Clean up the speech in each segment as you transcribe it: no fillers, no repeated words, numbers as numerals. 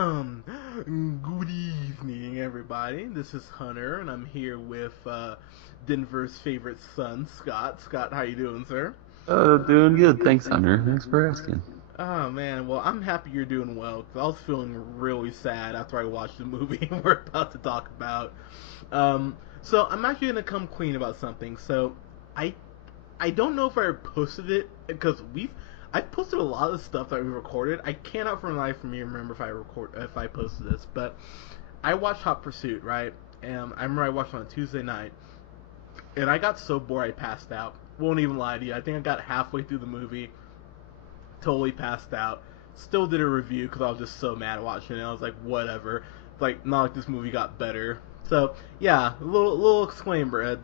Good evening, everybody. This is Hunter, and I'm here with Denver's favorite son, Scott. Scott, how you doing, sir? Doing good. Thanks, Hunter. Thanks for asking. Oh man, well I'm happy you're doing well because I was feeling really sad after I watched the movie we're about to talk about. So I'm actually gonna come clean about something. So I I don't know if I posted it because I've posted a lot of stuff that we recorded. I cannot for the life of me remember if I posted this, but I watched Hot Pursuit, right? And I remember I watched it on a Tuesday night, and I got so bored I passed out. Won't even lie to you. I think I got halfway through the movie, totally passed out. Still did a review because I was just so mad watching it. I was like, whatever. Like, not like this movie got better. So yeah, a little disclaimer. As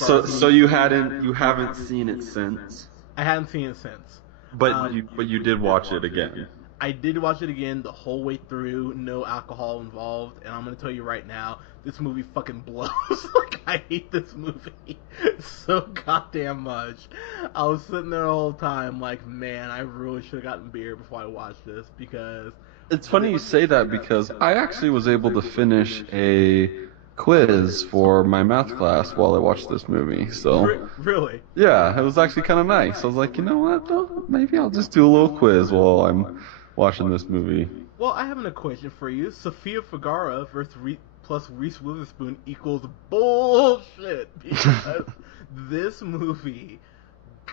far as So you haven't seen it since, I hadn't seen it since. but you did watch it again. I did watch it again the whole way through, no alcohol involved, and I'm gonna tell you right now, this movie fucking blows. Like, I hate this movie so goddamn much. I was sitting there the whole time like, man, I really should have gotten beer before I watched this because It's funny you say that because I actually was able to finish a quiz for my math class while I watched this movie. So really. yeah, it was actually kind of nice. I was like, you know what? Maybe I'll just do a little quiz while I'm watching this movie. Well, I have an equation for you. Sophia Vegara plus Reese Witherspoon equals bullshit because this movie,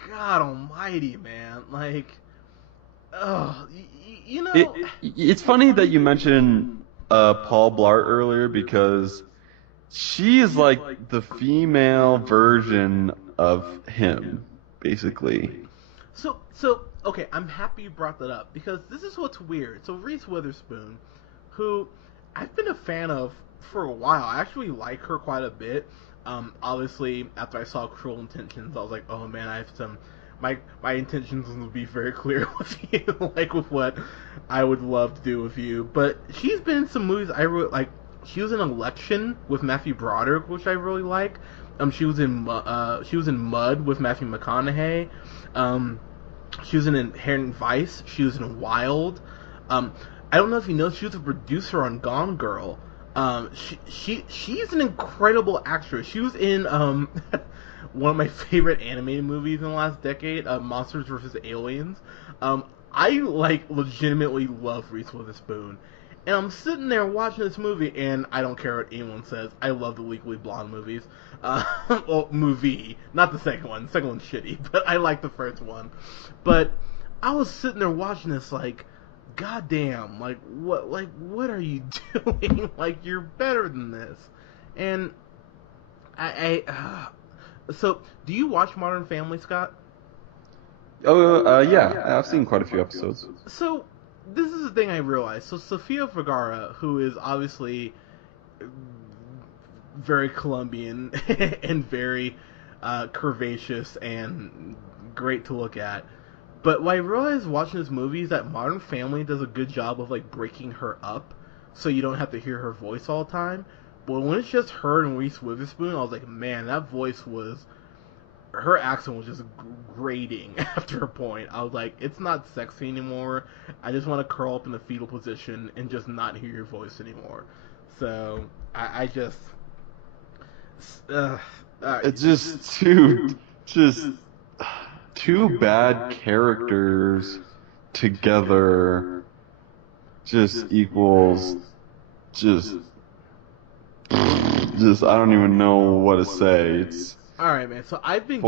God Almighty, man, like, oh, you know. It's funny that you mentioned Paul Blart earlier because she is like the female version of him, basically. So okay, I'm happy you brought that up because this is what's weird. So Reese Witherspoon, who I've been a fan of for a while, I actually like her quite a bit. Obviously, after I saw Cruel Intentions, I was like, oh man, I have some. My intentions will be very clear with you, like with what I would love to do with you. But she's been in some movies I really like. She was in Election with Matthew Broderick, which I really like. She was in Mud with Matthew McConaughey. She was in Inherent Vice. She was in Wild. I don't know if you know, she was a producer on Gone Girl. She's an incredible actress. She was in one of my favorite animated movies in the last decade, Monsters vs. Aliens. I like legitimately love Reese Witherspoon. And I'm sitting there watching this movie, and I don't care what anyone says. I love the Legally Blonde movies. Well, movie, not the second one. The second one's shitty, but I like the first one. But I was sitting there watching this, like, goddamn, like what are you doing? Like, you're better than this. And so, do you watch Modern Family, Scott? Oh, yeah, I've seen quite a few episodes. So, this is the thing I realized. So, Sophia Vergara, who is obviously very Colombian and very curvaceous and great to look at. But what I realized watching this movie is that Modern Family does a good job of like breaking her up, so you don't have to hear her voice all the time. But when it's just her and Reese Witherspoon, I was like, man, her accent was just grating after a point. I was like, it's not sexy anymore. I just want to curl up in the fetal position and just not hear your voice anymore. So I just, It's just two bad characters together just equals just I don't even know what to say. It's all right, man. So I've been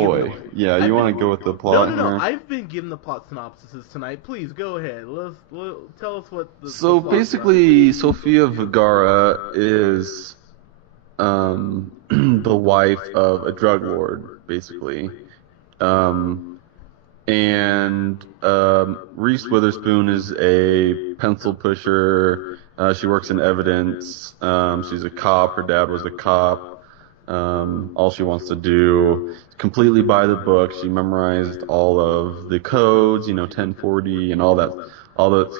yeah. You want to go with the plot? No. I've been given the plot synopsises tonight. Please go ahead. Tell us what. So basically, Sophia Vergara is the wife of a drug lord, basically. And Reese Witherspoon is a pencil pusher. She works in evidence. She's a cop. Her dad was a cop. All she wants to do is completely by the book. She memorized all of the codes, 1040 and all that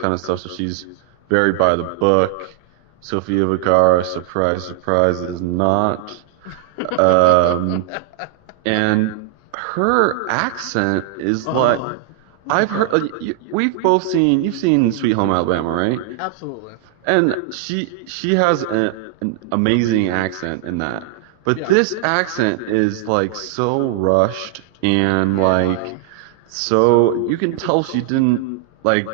kind of stuff. So she's very by the book. Sophia Vergara, surprise, surprise, is not. And her accent is like, I've heard we've both seen you've seen Sweet Home Alabama, right? Absolutely. And she has an amazing accent in that. But Yeah. this accent is like so rushed and like Yeah. so you can tell she didn't like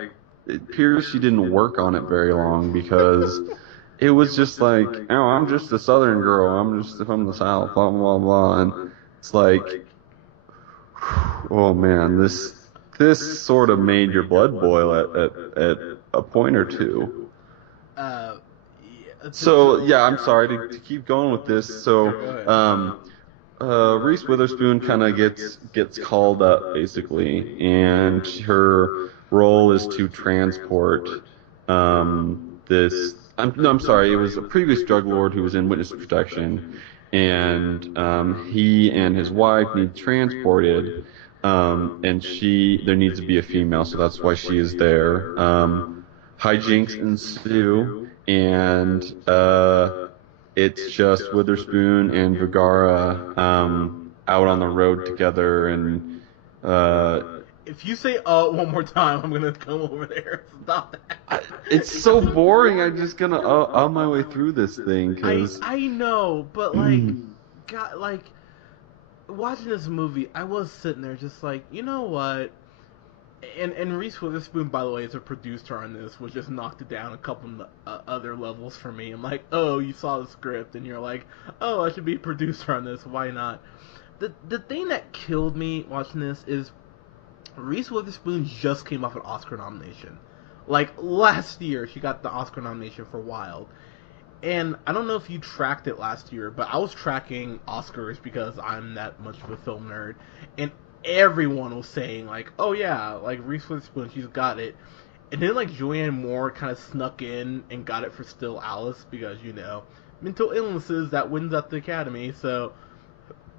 it appears she didn't work on it very long because it was just like, oh, I'm just a Southern girl, I'm just from the South, blah blah blah, and it's like, oh man, this sort of made your blood boil at a point or two. Uh, So yeah, I'm sorry to keep going with this. Go So ahead. Reese Witherspoon kind of gets called up basically, and her role is to transport this. I'm sorry, it was a previous drug lord who was in witness protection, and he and his wife need transported, and there needs to be a female, so that's why she is there. Hijinks ensue, and it's just Witherspoon and Vegara out on the road together, and If you say one more time, I'm gonna come over there. Stop that. it's so boring. I'm just gonna on my way through this thing because I know, but like, God, like watching this movie, I was sitting there just like, you know what? And Reese Witherspoon, by the way, is a producer on this, which just knocked it down a couple other levels for me. I'm like, oh, you saw the script, and you're like, oh, I should be a producer on this. Why not? The thing that killed me watching this is Reese Witherspoon just came off an Oscar nomination. Like last year, she got the Oscar nomination for Wild. And I don't know if you tracked it last year, but I was tracking Oscars because I'm that much of a film nerd. And everyone was saying, like, oh yeah, like Reese Witherspoon, she's got it. And then, like, Julianne Moore kind of snuck in and got it for Still Alice because, you know, mental illnesses, that wins at the Academy. So,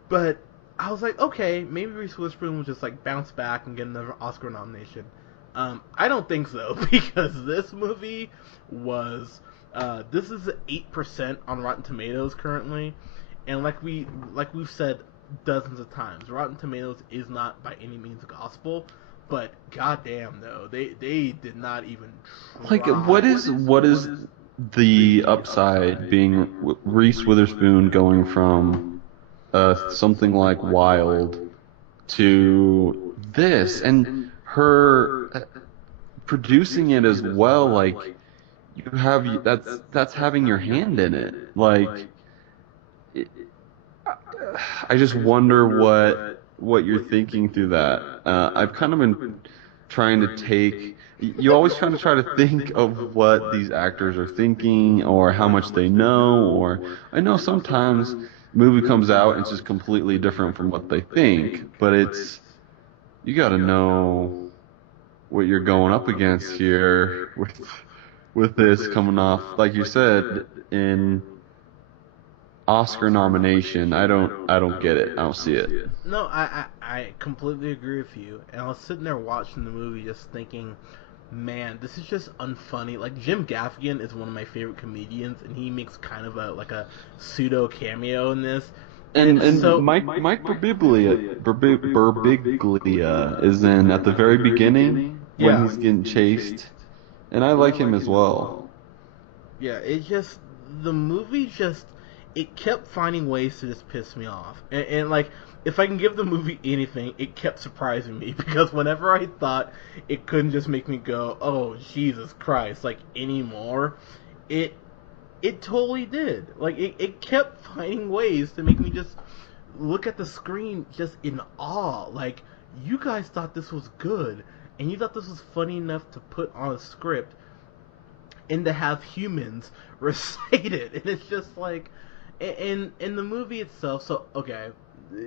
but I was like, okay, maybe Reese Witherspoon will just, like, bounce back and get another Oscar nomination. I don't think so because this movie was. This is 8% on Rotten Tomatoes currently, and like we've said dozens of times, Rotten Tomatoes is not by any means gospel, but goddamn though, they did not even try. like what is the upside being Reese Witherspoon going from something like Wild to this and her producing it as well, like you have that's having your hand in it. Like, I just wonder what you're thinking through that. I've kind of been trying to take. You always try to think of what these actors are thinking or how much they know. Or I know sometimes a movie comes out and it's just completely different from what they think. But you got to know what you're going up against here with this coming off, like you said, in Oscar nomination. I don't get it. I don't see it. No, I completely agree with you. And I was sitting there watching the movie just thinking, man, this is just unfunny. Like, Jim Gaffigan is one of my favorite comedians, and he makes kind of a pseudo cameo in this. And so Mike Birbiglia is in at the very beginning when he's getting chased, and I like him as well. Yeah, the movie it kept finding ways to just piss me off. And like, if I can give the movie anything, it kept surprising me because whenever I thought it couldn't just make me go, oh, Jesus Christ, like, anymore, it totally did. Like, it kept finding ways to make me just look at the screen just in awe. Like, you guys thought this was good, and you thought this was funny enough to put on a script and to have humans recite it. And it's just like, in the movie itself, so, okay,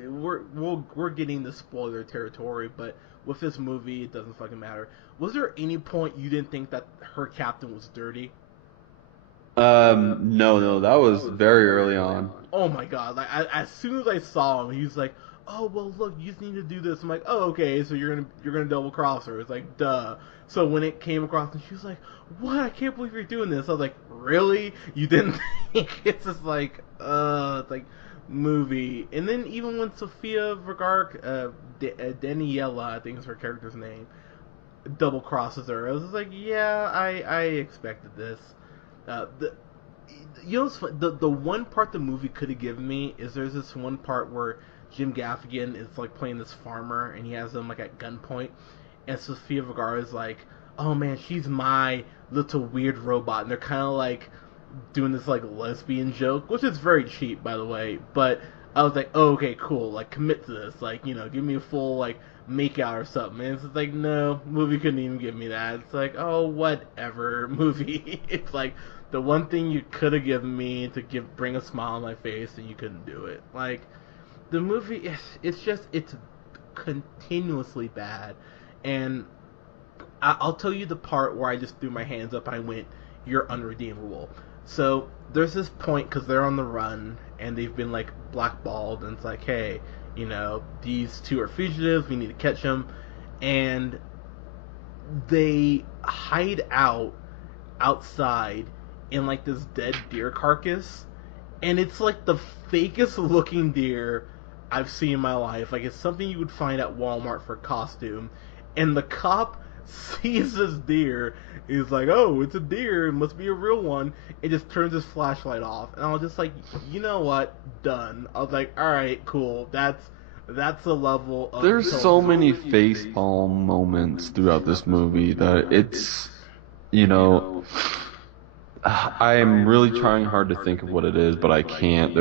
we're getting the spoiler territory, but with this movie, it doesn't fucking matter. Was there any point you didn't think that her captain was dirty? No, that was very early on. Oh my god! Like, as soon as I saw him, he was like, "Oh well, look, you just need to do this." I'm like, "Oh okay, so you're gonna double cross her." It's like, duh. So when it came across, and she was like, "What? I can't believe you're doing this." I was like, "Really? You didn't think?" It's just like, it's like movie. And then even when Sophia Vergara, Daniela, I think is her character's name, double crosses her. I was just like, yeah, I expected this. The you know, the one part the movie could have given me is there's this one part where Jim Gaffigan is like playing this farmer and he has him like at gunpoint, and Sophia Vergara is like, oh man, she's my little weird robot, and they're kind of like doing this like lesbian joke, which is very cheap by the way, but I was like, oh, okay, cool, like commit to this, like, you know, give me a full like make out or something. And it's just like, no, movie couldn't even give me that. It's like, oh, whatever, movie. It's like the one thing you could have given me to bring a smile on my face, and you couldn't do it. Like the movie, it's continuously bad, and I'll tell you the part where I just threw my hands up and I went, "You're unredeemable." So there's this point because they're on the run and they've been like blackballed, and it's like, hey, you know, these two are fugitives. We need to catch them, and they hide outside in like this dead deer carcass, and it's like the fakest looking deer I've seen in my life. Like it's something you would find at Walmart for costume, and the cop sees this deer. He's like, "Oh, it's a deer. It must be a real one." It just turns his flashlight off, and I was just like, "You know what? Done." I was like, "All right, cool. That's the level of." There's so many facepalm moments throughout this movie that it's, you know, I am really trying hard to think of what it is, but I can't.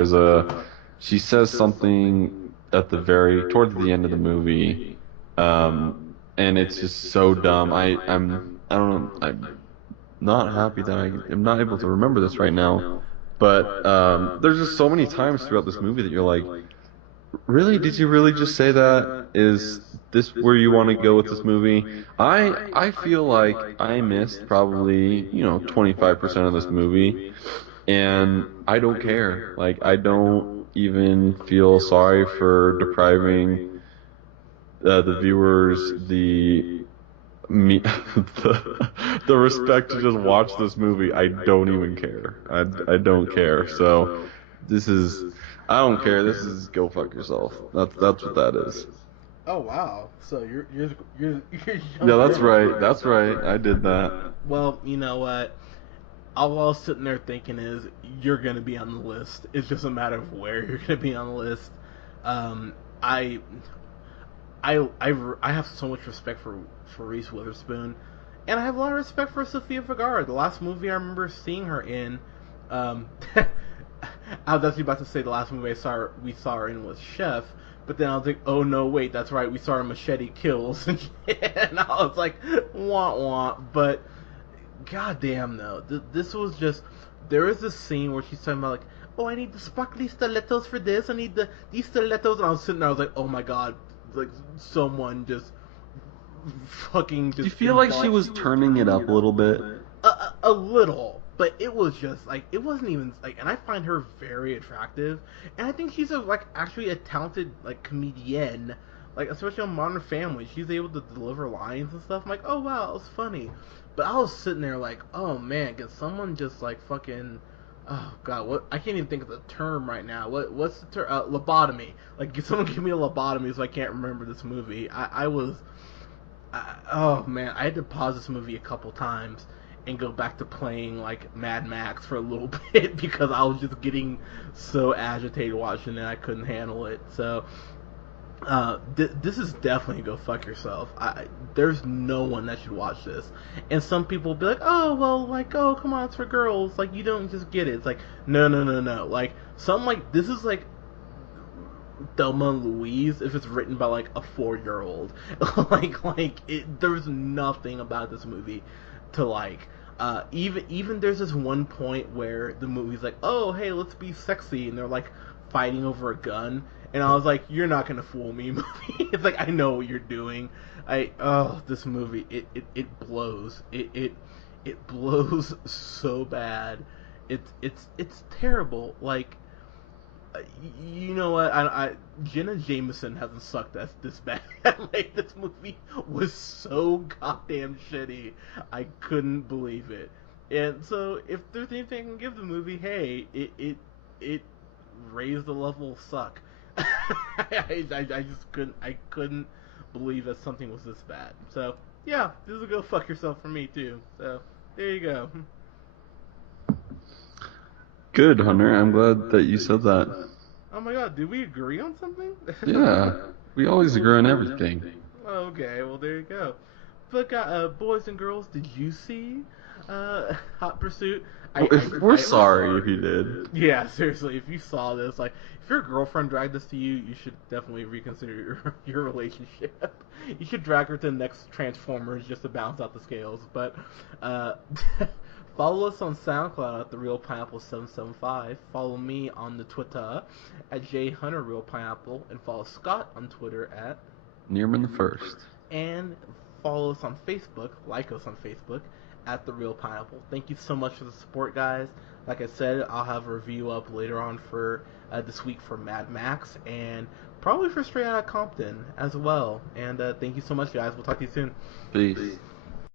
She says something at towards the end of the movie, and it's just so dumb. I don't know. I'm not happy that I am not able to remember this right now, but there's just so many times throughout this movie that you're like, really? Did you really just say that? Is this where you want to go with this movie? I feel like I missed probably, 25% of this movie, and I don't care. Like, I don't even feel sorry for depriving the viewers the respect to just watch this movie. I don't even care. I don't care. So I don't care. This is go fuck yourself. That's what that is. Oh wow! So you're Yeah, that's right. That's right. I did that. Well, you know what? All I was sitting there thinking is you're gonna be on the list. It's just a matter of where you're gonna be on the list. I have so much respect for Reese Witherspoon, and I have a lot of respect for Sophia Vergara. The last movie I remember seeing her in, I was actually about to say the last movie we saw her in was Chef, but then I was like, oh no, wait, that's right, we saw her in Machete Kills, and I was like, wah wah. But goddamn though, this was just. There is this scene where she's talking about like, oh, I need the sparkly stilettos for this. I need these stilettos, and I was sitting there, I was like, oh my god, like someone just fucking just. Do you feel like she was turning it up a little bit? A little, but it was just like it wasn't even like. And I find her very attractive, and I think she's actually a talented like comedian, like especially on Modern Family. She's able to deliver lines and stuff. I'm like, oh wow, it was funny. But I was sitting there like, oh man, can someone just like fucking. Oh god, what I can't even think of the term right now. What's the term? Lobotomy. Like, someone give me a lobotomy so I can't remember this movie. Oh man, I had to pause this movie a couple times and go back to playing like Mad Max for a little bit because I was just getting so agitated watching it I couldn't handle it. So this is definitely go fuck yourself. There's no one that should watch this. And some people will be like, oh well, like, oh come on, it's for girls. Like, you don't just get it. It's like, no. Like, this is like Thelma and Louise if it's written by like a 4-year-old. There's nothing about this movie to like. Even there's this one point where the movie's like, oh hey, let's be sexy, and they're like fighting over a gun, and I was like, you're not gonna fool me, movie. It's like, I know what you're doing. This movie, it blows. It blows so bad. It's terrible. Like, you know what? Jenna Jameson hasn't sucked this bad. Like, this movie was so goddamn shitty. I couldn't believe it. And so, if there's anything I can give the movie, hey, it raised the level of suck. I just couldn't believe that something was this bad. So, Yeah, this will go fuck yourself for me too. So there you go. Good, Hunter. I'm glad that you said that. Oh my god, did we agree on something? Yeah, we always agree on everything. Okay, well there you go. But boys and girls, did you see Hot Pursuit? We're sorry if you did. Yeah, seriously, if you saw this, like, if your girlfriend dragged this to you, you should definitely reconsider your relationship. You should drag her to the next Transformers just to balance out the scales. But uh, follow us on SoundCloud at the Real Pineapple 775. Follow me on the Twitter at JHunterRealPineapple, and follow Scott on Twitter at Nearman the First. And follow us on Facebook, like us on Facebook, at The Real Pineapple. Thank you so much for the support, guys. Like I said, I'll have a review up later on for this week for Mad Max, and probably for Straight Outta Compton as well. And thank you so much, guys. We'll talk to you soon. Peace.